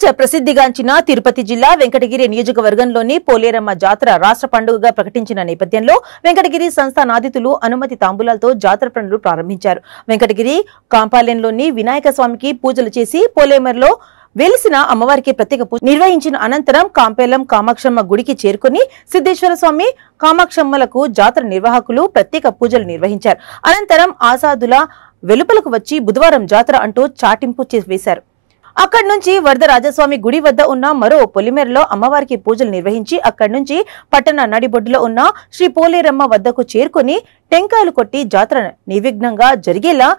ప్రపంచ ప్రసిద్ధిగాంచిన తిరుపతి జిల్లా వెంకటగిరి నియోజకవర్గంలోని పోలేరమ్మ జాతర రాష్ట్ర పండుగగా ప్రకటించిన నేపథ్యంలో వెంకటగిరి సంస్థానాధితులు అనుమతి తాంబూలాలతో జాతర పనులు ప్రారంభించారు. వెంకటగిరి కాంపాలెంలోని వినాయక స్వామికి పూజలు చేసి పోలేమర్లో వెలిసిన అమ్మవారికి ప్రత్యేక పూజ నిర్వహించిన అనంతరం కాంపేలం కామాక్షమ్మ గుడికి చేరుకుని సిద్ధేశ్వర స్వామి కామాక్షమ్మలకు జాతర నిర్వాహకులు ప్రత్యేక పూజలు నిర్వహించారు. అనంతరం ఆసాదుల వెలుపలకు వచ్చి బుధవారం జాతర అంటూ చాటింపు వేశారు. అక్కడి నుంచి వరదరాజస్వామి గుడి వద్ద ఉన్న మరో పొలిమేరలో అమ్మవారికి పూజలు నిర్వహించి అక్కడి నుంచి పట్టణ నడిబొడ్డులో ఉన్న శ్రీ పోలేరమ్మ వద్దకు చేరుకుని టెంకాయలు కొట్టి జాతర నిర్విఘ్నంగా జరిగేలా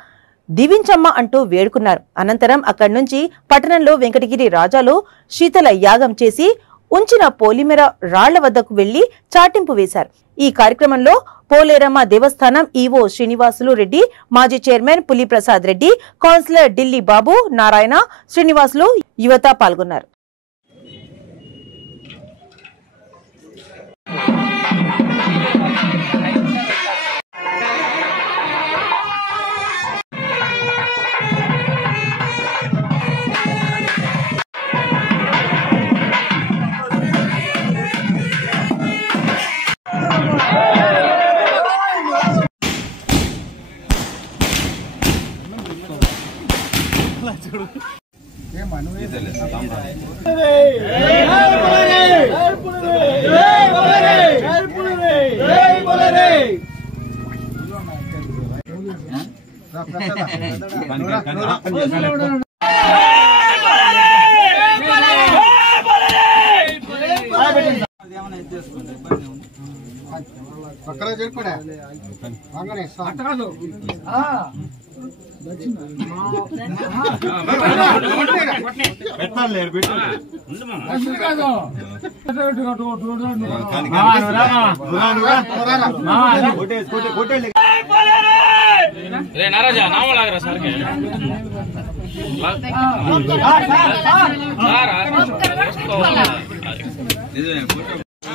దీవించమ్మ అంటూ వేడుకున్నారు. అనంతరం అక్కడి నుంచి పట్టణంలో వెంకటగిరి రాజాలు శీతల యాగం చేసి ఉంచిన పోలిమేర రాళ్ల వద్దకు వెళ్లి చాటింపు వేశారు. ఈ కార్యక్రమంలో పోలేరమ్మ దేవస్థానం ఈవో శ్రీనివాసులు రెడ్డి, మాజీ చైర్మన్ పులిప్రసాద్ రెడ్డి, కౌన్సిలర్ ఢిల్లీ బాబు, నారాయణ, శ్రీనివాసులు, యువత పాల్గొన్నారు.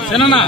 Senana,